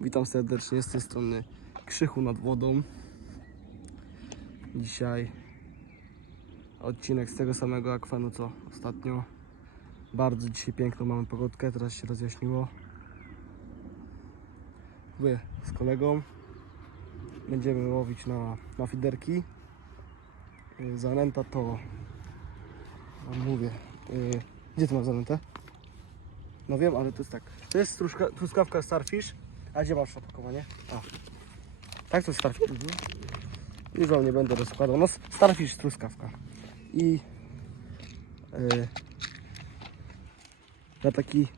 Witam serdecznie z tej strony Krzychu nad wodą. Dzisiaj odcinek z tego samego akwanu co ostatnio. Bardzo dzisiaj piękną mamy pogodkę, teraz się rozjaśniło. Wy z kolegą będziemy łowić na, na fiderki. Yy, Zanęta to no mówię. Yy, gdzie ty masz zanętę? No wiem, ale to jest tak. To jest truskawka Starfish. A gdzie masz opakowanie? A. Tak, to jest Starfish. Mhm. Już wam nie będę rozkładał. No Starfish truskawka. I yy, na taki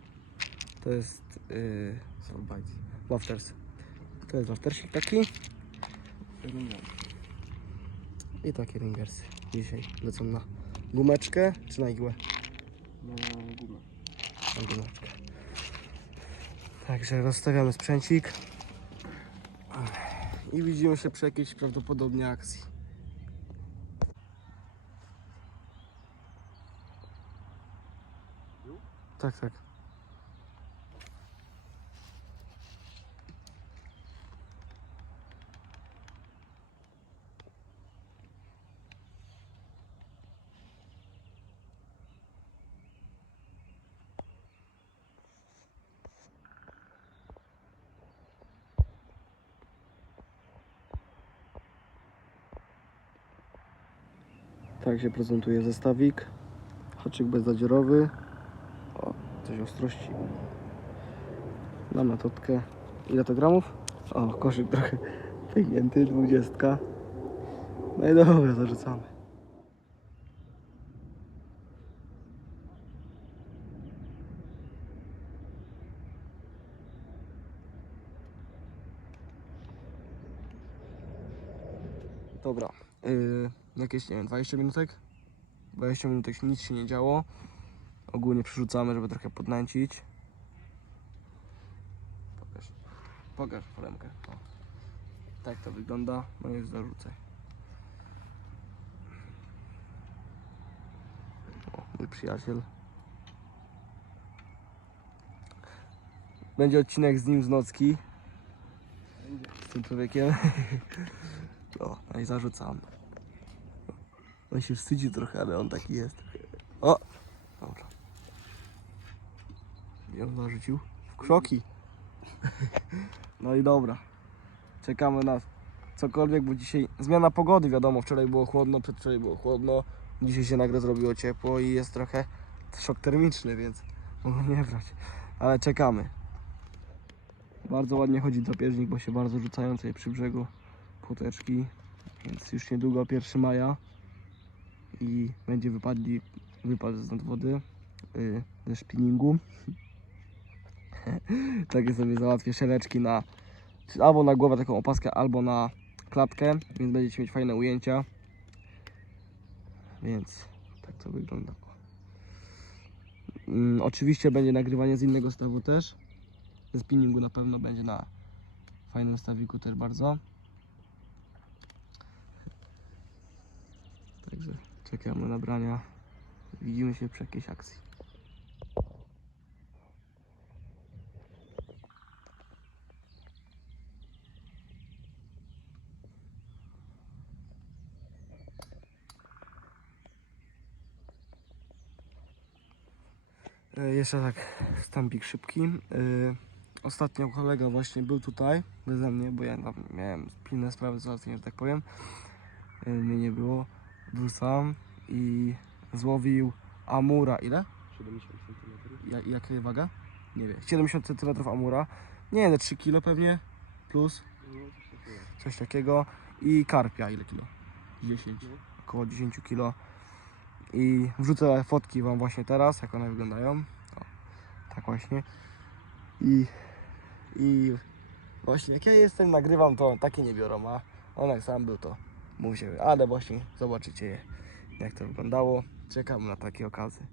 to jest yy, Soulbites. Wafters. To jest waftersik taki. I takie ringersy. Dzisiaj lecą na gumeczkę czy na igłę? Na gumę. Na gumeczkę. Także rozstawiamy sprzęcik. I widzimy się przy jakiejś prawdopodobnie akcji. Tak, tak. Tak się prezentuje zestawik. Haczyk bezzadziorowy. O, coś ostrości. Na metodkę. Ile to gramów? O, koszyk trochę pęknięty, dwudziestka. No i dobra, zarzucamy. Dobra, yy, jakieś, nie wiem, 20 minutek? 20 minutek nic się nie działo. Ogólnie przerzucamy, żeby trochę podnęcić. Pokaż, pokaż foremkę. O. Tak to wygląda. No już zarzucaj. O, mój przyjaciel. Będzie odcinek z nim z nocki. Z tym człowiekiem. O, no i zarzucam. On się wstydzi trochę, ale on taki jest. O! Dobra. I on zarzucił w krzoki. No i dobra. Czekamy na cokolwiek, bo dzisiaj zmiana pogody, wiadomo, wczoraj było chłodno, przedwczoraj było chłodno. Dzisiaj się nagle zrobiło ciepło i jest trochę szok termiczny, więc mogą nie brać. Ale czekamy. Bardzo ładnie chodzi drapieżnik, bo się bardzo rzucają tutaj przy brzegu płoteczki, więc już niedługo 1 maja i będzie wypadli, wypad z wody yy, ze spinningu. Takie sobie załatwię szeleczki na albo na głowę taką opaskę, albo na klatkę, więc będziecie mieć fajne ujęcia. Więc tak to wygląda. Mm, oczywiście będzie nagrywanie z innego stawu też. Ze spinningu na pewno będzie na fajnym stawiku też bardzo. Także czekamy na brania. Widzimy się przy jakiejś akcji. E, Jeszcze tak, wstępik szybki. E, Ostatnio kolega właśnie był tutaj beze mnie, bo ja tam miałem pilne sprawy załatwienia, że tak powiem. E, Mnie nie było. Był sam i złowił amura. Ile? 70 cm. Ja, jaka waga? Nie wiem. 70 cm amura. Nie wiem, 3 kg pewnie. Plus No coś takiego. coś takiego. I karpia ile kilo? 10. No. Około 10 kg. I wrzucę fotki wam właśnie teraz, jak one wyglądają. O, tak właśnie. I, I właśnie jak ja jestem, nagrywam to takie nie biorą, a on jak sam był to się, ale właśnie zobaczycie je, jak to wyglądało. Czekamy na takie okazy.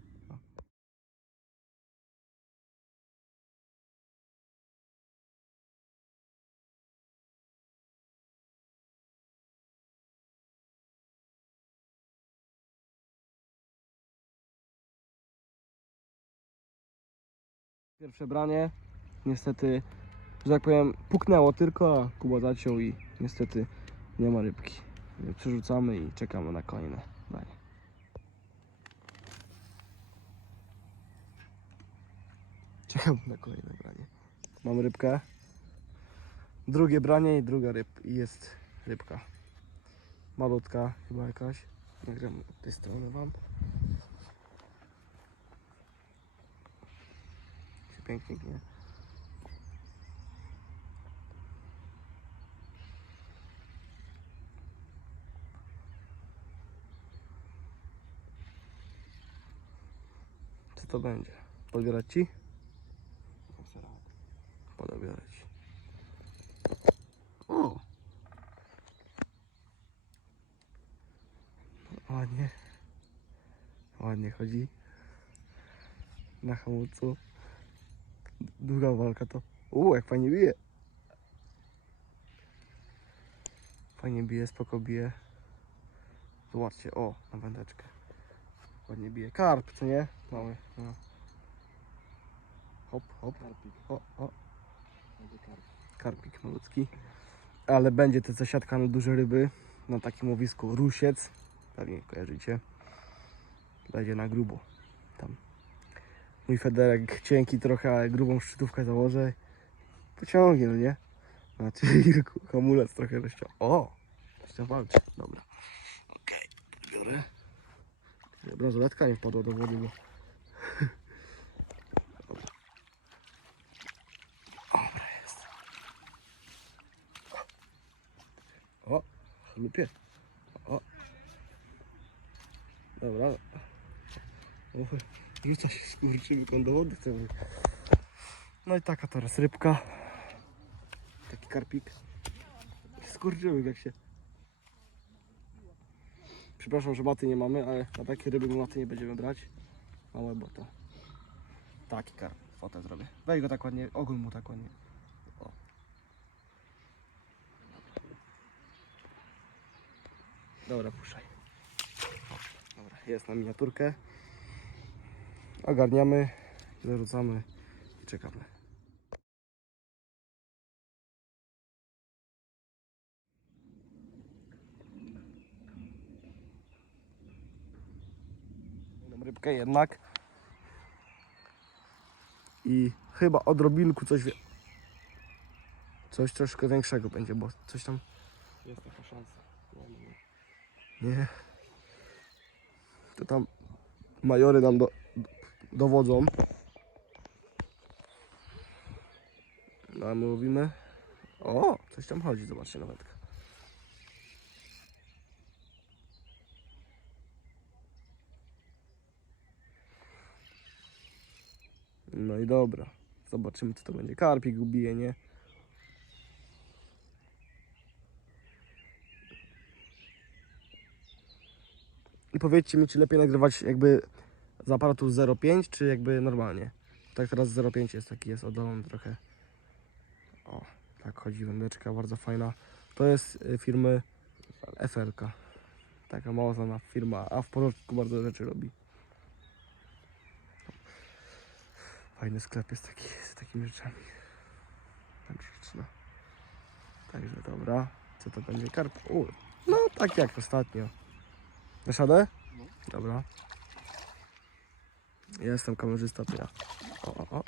Pierwsze branie. Niestety że tak powiem, puknęło tylko, a Kuba zaciął i niestety nie ma rybki. Przerzucamy i czekamy na kolejne danie. Czekamy na kolejne branie. Mam rybkę. Drugie branie i druga ryb i jest rybka. Malutka chyba jakaś. Nagram od tej strony wam. Się pięknie gnie. Co to będzie? Podbierać ci? Podbierać. O! Ładnie. Ładnie chodzi. Na hamulcu. Długa walka to. U, jak fajnie bije. Fajnie bije, spoko bije. Zobaczcie, o, na wędeczkę. Ładnie bije. Karp, co nie? Mały. No. Hop, hop. Karpik. O, o. Karpik malutki. Ale będzie to zasiadka na duże ryby. Na takim łowisku Rusiec. Pewnie kojarzycie. Będzie na grubo. Tam. Mój federek cienki trochę, ale grubą szczytówkę założę. Pociągnie, no nie? Znaczy hamulec trochę rozciął. O! Jeszcze walczy. Dobra. Okej, biorę. Bransoletka nie wpadła do wody, bo... Dobra. Jest. O, chlupie. O. Dobra. O, rzuca się skurczymy do wody. No i taka teraz rybka. Taki karpik. Skurczymy jak się. Przepraszam, że maty nie mamy, ale na takie ryby maty nie będziemy brać. Małe, bo to taki karp. Fotę zrobię. Weź go tak ładnie, ogól mu tak ładnie. O. Dobra, puszczaj. Dobra, jest na miniaturkę. Ogarniamy, zarzucamy i czekamy. Mam rybkę jednak. I chyba odrobinku coś. Coś troszkę większego będzie, bo coś tam... Jest taka szansa. Nie. To tam majory nam do, dowodzą. No a my mówimy. O, coś tam chodzi, zobaczcie na wędkę. No i dobra. Zobaczymy co to będzie. Karpik ubije, nie? I powiedzcie mi, czy lepiej nagrywać jakby z aparatu 0.5, czy jakby normalnie. Tak teraz 0.5 jest taki, jest oddalony trochę. O, tak chodzi wędeczka, bardzo fajna. To jest y, firmy FLK. Taka mała znana firma, a w porządku bardzo rzeczy robi. Fajny sklep jest taki z takimi rzeczami. Śliczna. Także dobra. Co to będzie? Karp? U, no tak jak ostatnio. Dasz. Dobra. Jestem kamerzysta, to ja. O, o, o.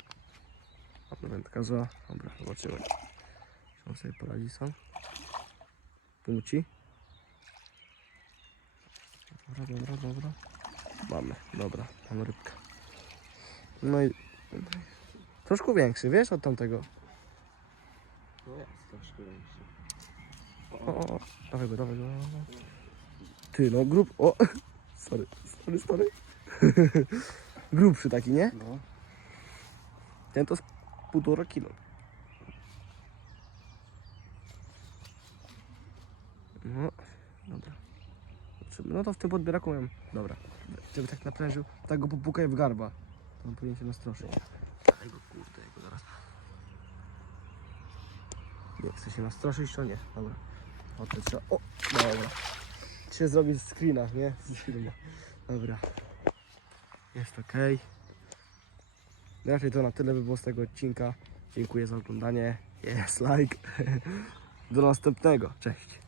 Mamy wędkarza. Dobra, zobaczymy. Czy on sobie poradzi sam? Pomóci? Dobra, dobra, dobra. Mamy, dobra, mamy rybkę. No i... Troszkę większy, wiesz, od tamtego. No jest troszkę większy. O, o, o. Dawaj go, dawaj go. Ty, no grub... O! Sorry, sorry, sorry. Grubszy taki, nie? No. Ten to z półtora kilo. No, dobra. No to w tym podbieraku miałem. Dobra. Żeby tak naprężył, tak go popukaj w garba. To on powinien się nastroszyć. Daj go, kurde, jego zaraz. Nie, chce się nastroszyć, to nie. Dobra. O, to trzeba... O, dobra. Trzeba zrobić screena, nie? Z filmu. Dobra. Jest ok. Raczej to na tyle by było z tego odcinka. Dziękuję za oglądanie. Jest like. Do następnego. Cześć.